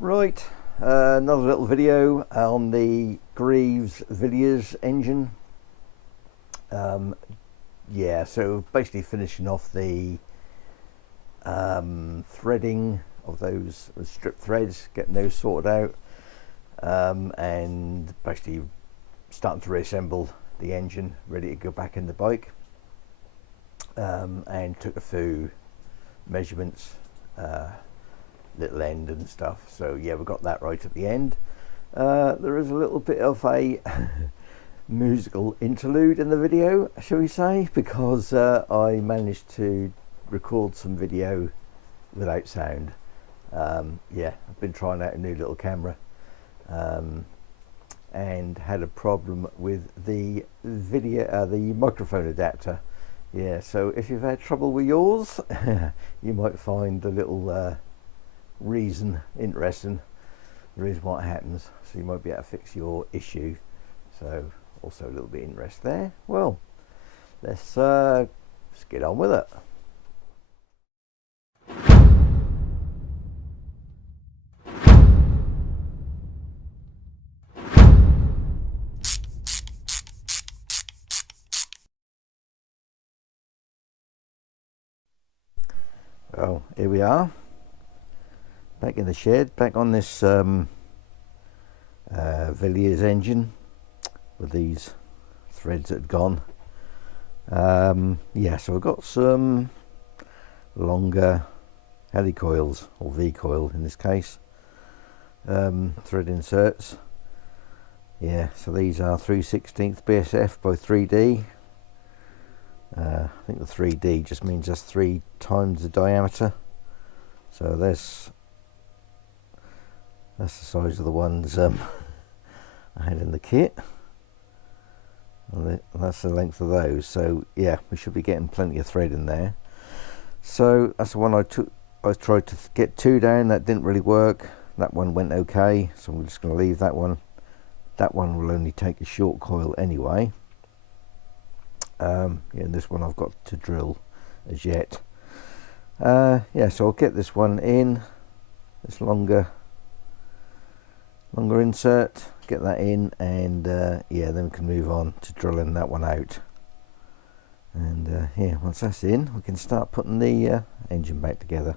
Right, another little video on the Greeves Villiers engine. Yeah, so basically finishing off the threading of those strip threads, getting those sorted out, and basically starting to reassemble the engine, ready to go back in the bike, and took a few measurements, little end and stuff. So yeah, we got that right at the end. There is a little bit of a musical interlude in the video, shall we say, because I managed to record some video without sound. Yeah, I've been trying out a new little camera, and had a problem with the video, the microphone adapter. Yeah, so if you've had trouble with yours, you might find a little reason interesting, the reason what happens, so you might be able to fix your issue. So also a little bit of interest there. Well, let's get on with it. Well, here we are, back in the shed, back on this Villiers engine with these threads that had gone. Yeah, so we've got some longer helicoils, or V-coil in this case, thread inserts. Yeah, so these are 3/16 BSF by 3D. I think the 3D just means that's 3 times the diameter. So that's the size of the ones I had in the kit. And that's the length of those. So yeah, we should be getting plenty of thread in there. So that's the one I took. I tried to get 2 down. That didn't really work. That one went okay, so I'm just going to leave that one. That one will only take a short coil anyway. Yeah, this one I've got to drill as yet. Yeah, so I'll get this one in, this longer insert, get that in, and yeah, then we can move on to drilling that one out. And yeah, once that's in, we can start putting the engine back together.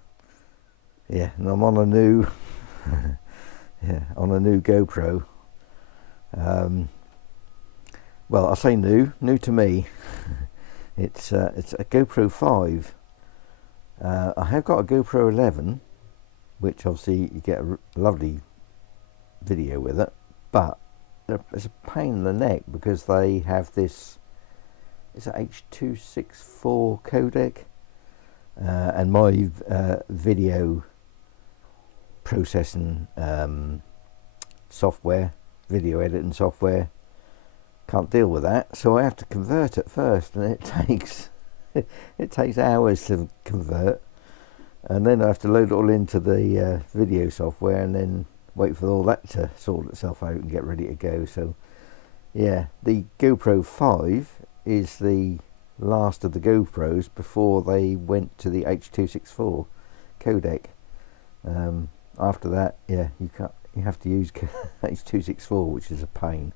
Yeah, and I'm on a new yeah, on a new GoPro. Well, I say new to me. It's a GoPro 5. I have got a GoPro 11, which obviously you get a lovely video with it, but it's a pain in the neck because they have this, it's an H.264 codec, and my video processing software, video editing software, can't deal with that, so I have to convert it first, and it takes it takes hours to convert, and then I have to load it all into the video software and then wait for all that to sort itself out and get ready to go. So yeah, the GoPro 5 is the last of the GoPros before they went to the H.264 codec. After that, yeah, you have to use H.264, which is a pain.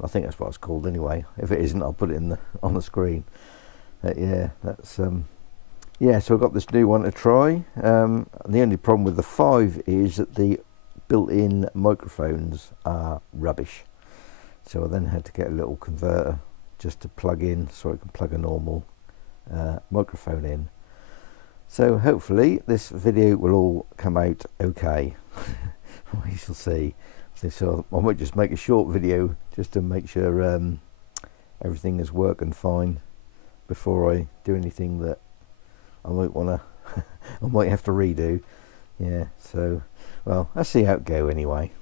I think that's what it's called anyway. If it isn't, I'll put it on the screen. Yeah, that's yeah. So I've got this new one to try. The only problem with the 5 is that the built-in microphones are rubbish. So I then had to get a little converter just to plug in, so I can plug a normal microphone in. So hopefully this video will all come out okay. We shall see. So I might just make a short video just to make sure everything is working fine before I do anything that I might want to I might have to redo. Yeah, so well, let's see how it go anyway.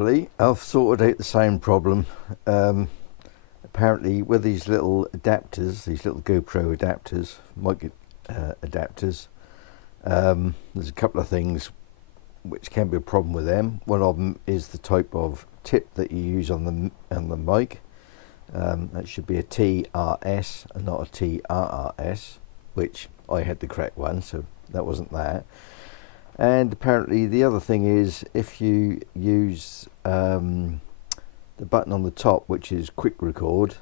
thankfully I've sorted out the sound problem. Apparently with these little adapters, these little GoPro adapters, mic adapters, there's a couple of things which can be a problem with them. One of them is the type of tip that you use on the mic. That should be a TRS and not a TRRS, which I had the correct one, so that wasn't that. And apparently the other thing is, if you use the button on the top, which is quick record,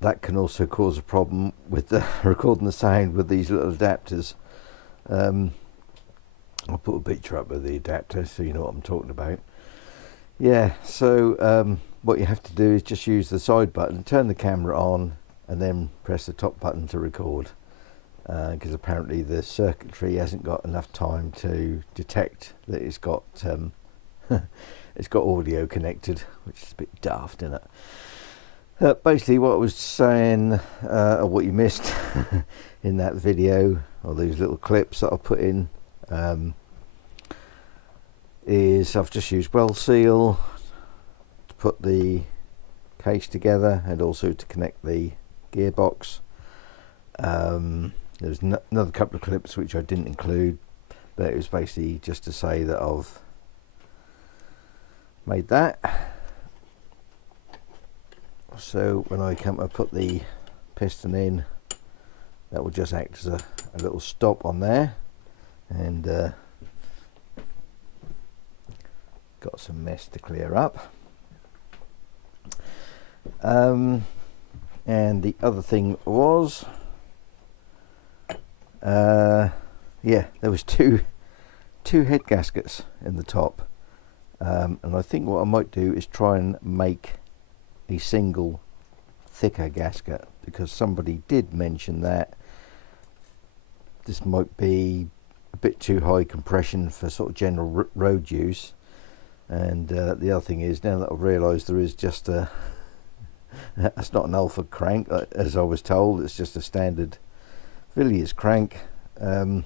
that can also cause a problem with the recording the sound with these little adapters. I'll put a picture up of the adapter so you know what I'm talking about. Yeah, so what you have to do is just use the side button, turn the camera on, and then press the top button to record, because apparently the circuitry hasn't got enough time to detect that it's got it's got audio connected, which is a bit daft, isn't it? Basically what I was saying, or what you missed in that video, or those little clips that I'll put in, is I've just used weld seal to put the case together and also to connect the gearbox. There's another couple of clips which I didn't include, but it was basically just to say that I've made that. So when I come to put the piston in, that will just act as a little stop on there, and got some mess to clear up. And the other thing was, yeah, there was two head gaskets in the top, and I think what I might do is try and make a single thicker gasket, because somebody did mention that this might be a bit too high compression for sort of general road use. And the other thing is, now that I've realised there is just a that's not an alpha crank as I was told, it's just a standard Villiers crank. Yeah,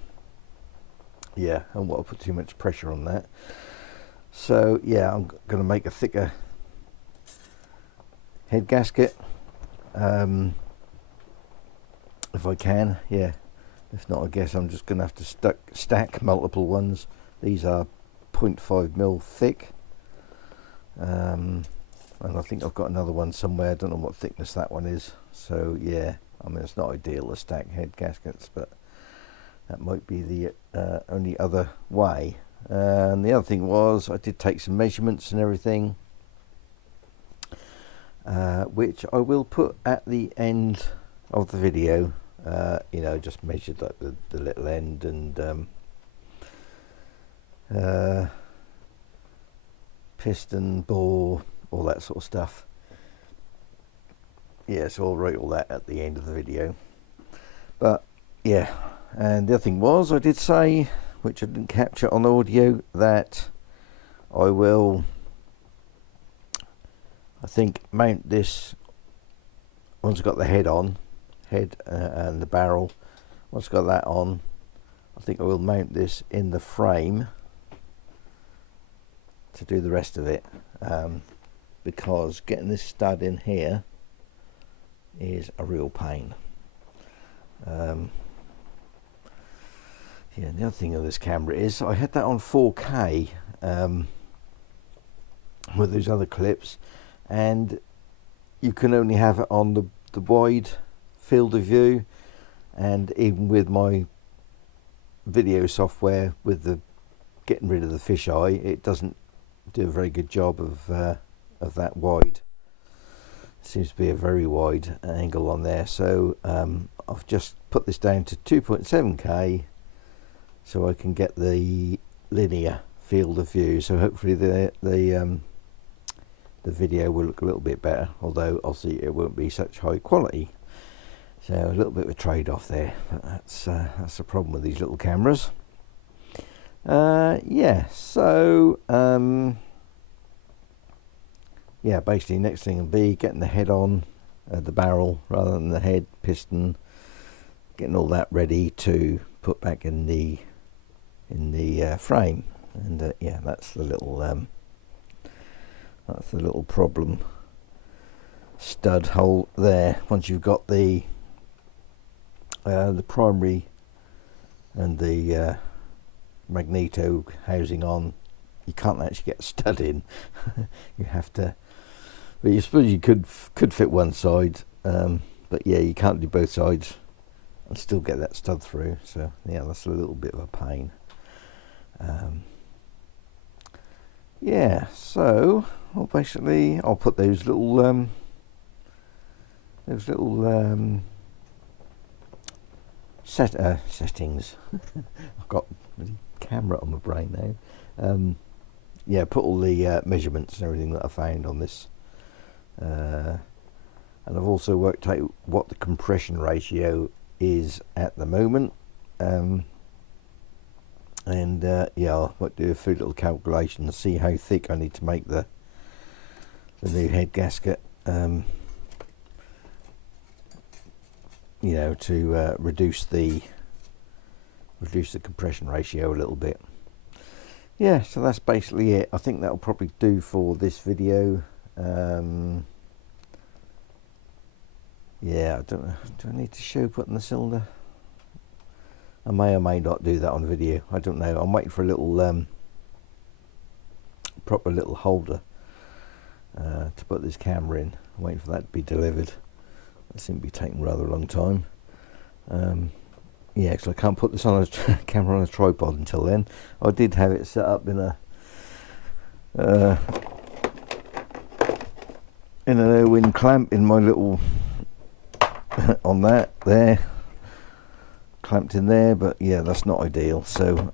I don't want to put too much pressure on that, so yeah, I'm going to make a thicker head gasket if I can. Yeah, if not, I guess I'm just going to have to stack multiple ones. These are 0.5mm thick, and I think I've got another one somewhere. I don't know what thickness that one is, so yeah, I mean, it's not ideal to stack head gaskets, but that might be the only other way. And the other thing was, I did take some measurements and everything, which I will put at the end of the video. You know, just measured like the little end and piston, bore, all that sort of stuff. Yeah, so I'll write all that at the end of the video. But yeah, and the other thing was, I did say, which I didn't capture on audio, that I will, I think, mount this once I've got the head on, and the barrel. Once I've got that on, I think I will mount this in the frame to do the rest of it, because getting this stud in here is a real pain. Yeah, and the other thing of this camera is, I had that on 4K with those other clips, and you can only have it on the wide field of view, and even with my video software, with the getting rid of the fisheye, it doesn't do a very good job of that wide. Seems to be a very wide angle on there, so I've just put this down to 2.7K so I can get the linear field of view. So hopefully the video will look a little bit better, although obviously it won't be such high quality. So a little bit of a trade-off there, but that's the problem with these little cameras. Yeah, so yeah, basically next thing will be getting the head on the barrel rather than the head, piston, getting all that ready to put back in the frame. And yeah, that's the little That's the little problem stud hole there. Once you've got the primary and the magneto housing on, you can't actually get a stud in. You have to, but you suppose you could fit one side, but yeah, you can't do both sides and still get that stud through. So yeah, that's a little bit of a pain. Yeah, so basically I'll put those little settings. I've got the camera on my brain now. Yeah, put all the measurements and everything that I found on this, and I've also worked out what the compression ratio is at the moment. And yeah, I'll do a few little calculations, see how thick I need to make the new head gasket, you know, to reduce the compression ratio a little bit. Yeah, so that's basically it. I think that'll probably do for this video. Yeah, I don't know, do I need to show putting the cylinder? I may or may not do that on video. I don't know. I'm waiting for a little proper little holder to put this camera in. I'm waiting for that to be delivered. That seems to be taking rather a long time. Yeah, because I can't put this on a camera on a tripod until then. I did have it set up in a in an Irwin clamp in my little on that there, clamped in there, but yeah, that's not ideal. So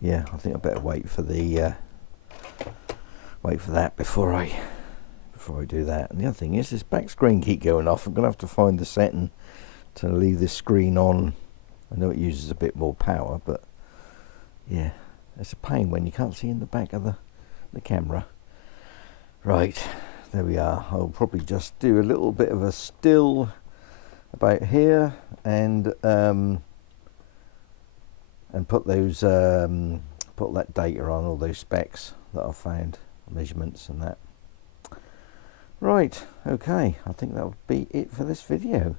yeah, I think I better wait for the that before I do that. And the other thing is, this back screen keep going off. I'm gonna have to find the setting to leave this screen on. I know it uses a bit more power, but yeah, it's a pain when you can't see in the back of the camera. Right, there we are. I'll probably just do a little bit of a still about here, and put those put that data on, all those specs that I've found, measurements and that. Right, okay, I think that'll be it for this video.